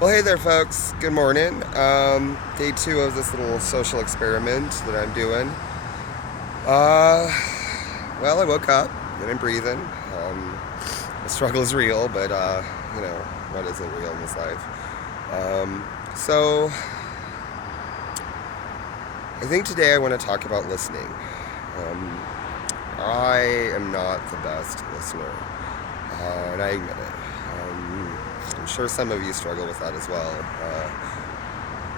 Well, hey there, folks. Good morning. Day two of this little social experiment that I'm doing. Uh, well, I woke up and I'm breathing. The struggle is real, but what isn't real in this life? So, I think today I want to talk about listening. Um, I am not the best listener, and I admit it. I'm sure some of you struggle with that as well.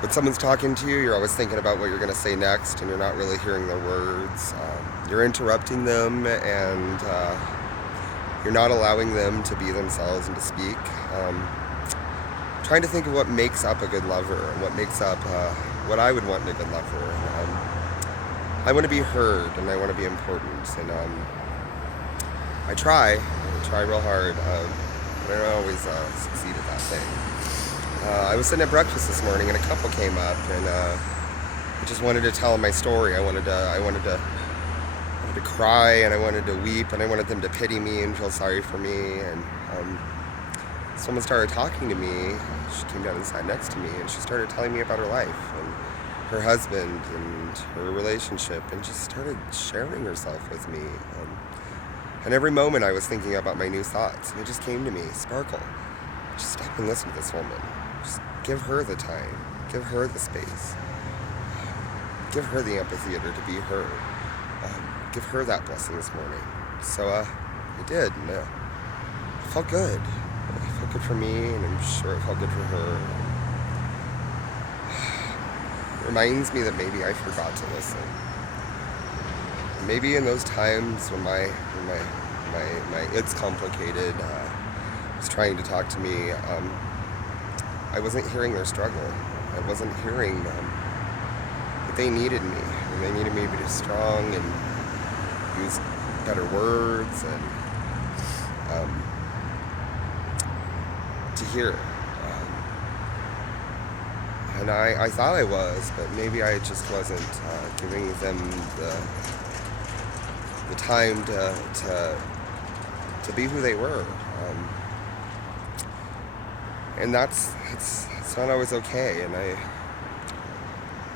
When someone's talking to you, you're always thinking about what you're going to say next, and you're not really hearing their words. You're interrupting them, and you're not allowing them to be themselves and to speak. Trying to think of what makes up a good lover, and what makes up what I would want in a good lover. I want to be heard, and I want to be important, and I try real hard, but I don't always succeed at that thing. I was sitting at breakfast this morning, and a couple came up, and I just wanted to tell them my story. I wanted to cry, and I wanted to weep, and I wanted them to pity me and feel sorry for me. And someone started talking to me. She came down and sat next to me, and she started telling me about her life and her husband and her relationship, and just started sharing herself with me. And every moment I was thinking about my new thoughts, and it just came to me, Sparkle, just stop and listen to this woman. Just give her the time, give her the space, give her the amphitheater to be her, give her that blessing this morning. So I did, and it felt good. It felt good for me, and I'm sure it felt good for her. It reminds me that maybe I forgot to listen. Maybe in those times when my it's complicated was trying to talk to me, I wasn't hearing their struggle. I wasn't hearing that they needed me, and they needed me to be strong and use better words and to hear it. And I thought I was, but maybe I just wasn't giving them the time to be who they were. And it's not always okay, and I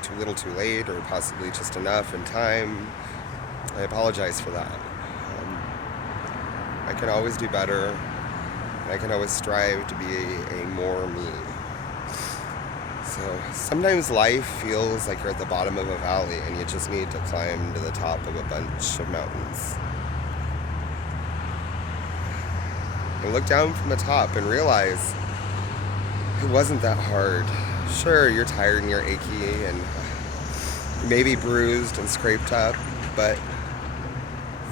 too little too late, or possibly just enough in time. I apologize for that. I can always do better, and I can always strive to be a more me. So sometimes life feels like you're at the bottom of a valley and you just need to climb to the top of a bunch of mountains. And look down from the top and realize it wasn't that hard. Sure, you're tired and you're achy and you may be bruised and scraped up, but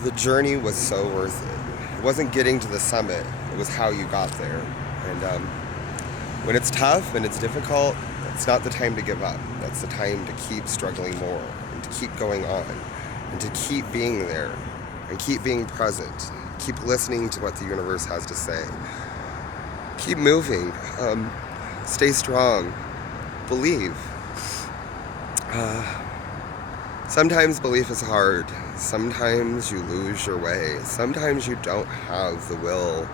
the journey was so worth it. It wasn't getting to the summit, it was how you got there. And when it's tough and it's difficult, it's not the time to give up. That's the time to keep struggling more and to keep going on and to keep being there and keep being present. Keep listening to what the universe has to say. Keep moving. Stay strong. Believe. Sometimes belief is hard. Sometimes you lose your way. Sometimes you don't have the will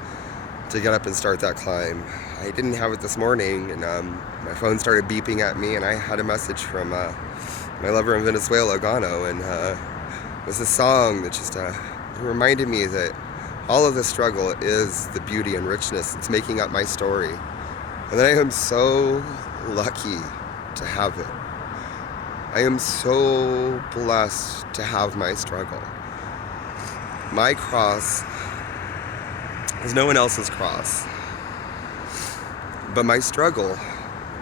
to get up and start that climb. I didn't have it this morning, and my phone started beeping at me, and I had a message from my lover in Venezuela, Gano, and it was a song that just reminded me that all of the struggle is the beauty and richness that's making up my story, and that I am so lucky to have it. I am so blessed to have my struggle. My cross is no one else's cross. But my struggle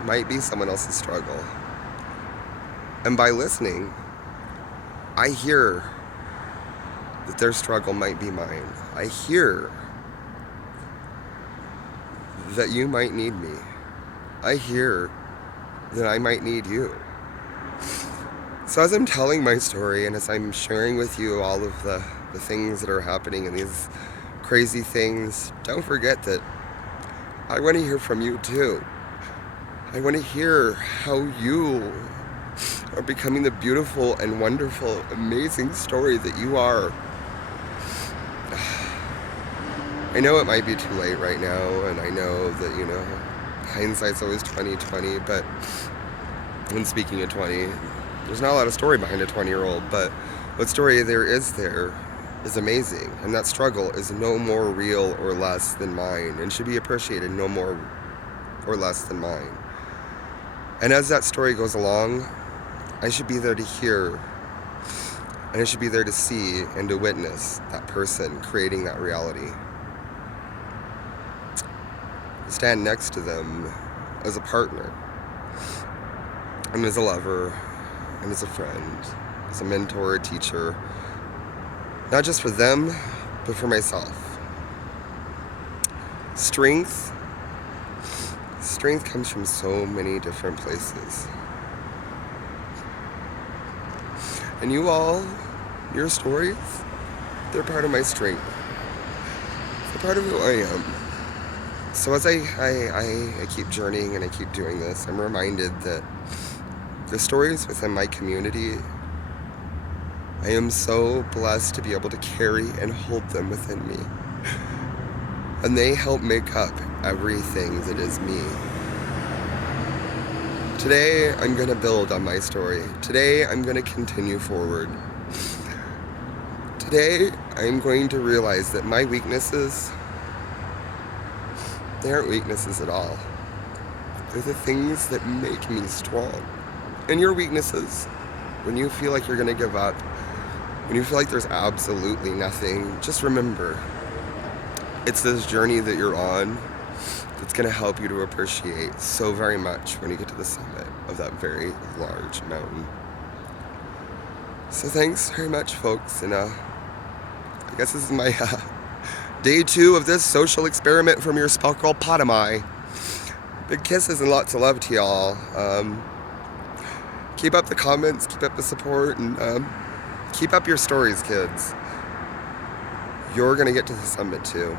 might be someone else's struggle. And by listening, I hear that their struggle might be mine. I hear that you might need me. I hear that I might need you. So as I'm telling my story and as I'm sharing with you all of the things that are happening and these crazy things, don't forget that I want to hear from you too. I want to hear how you are becoming the beautiful and wonderful, amazing story that you are. I know it might be too late right now, and I know that, hindsight's always 20/20, but when speaking of 20, there's not a lot of story behind a 20-year-old, but what story there is amazing, and that struggle is no more real or less than mine, and should be appreciated no more or less than mine. And as that story goes along, I should be there to hear, and I should be there to see and to witness that person creating that reality. Stand next to them as a partner, and as a lover, and as a friend, as a mentor, a teacher, not just for them, but for myself. Strength comes from so many different places. And you all, your stories, they're part of my strength. They're part of who I am. So as I keep journeying and I keep doing this, I'm reminded that the stories within my community, I am so blessed to be able to carry and hold them within me. And they help make up everything that is me. Today, I'm going to build on my story. Today, I'm going to continue forward. Today, I'm going to realize that my weaknesses, they aren't weaknesses at all. They're the things that make me strong. And your weaknesses, when you feel like you're going to give up, when you feel like there's absolutely nothing, just remember, it's this journey that you're on that's going to help you to appreciate so very much when you get to the summit of that very large mountain. So thanks very much, folks, and I guess this is my day 2 of this social experiment from your Sparkle Potamai. Big kisses and lots of love to y'all. Keep up the comments, keep up the support, and keep up your stories, kids. You're going to get to the summit too.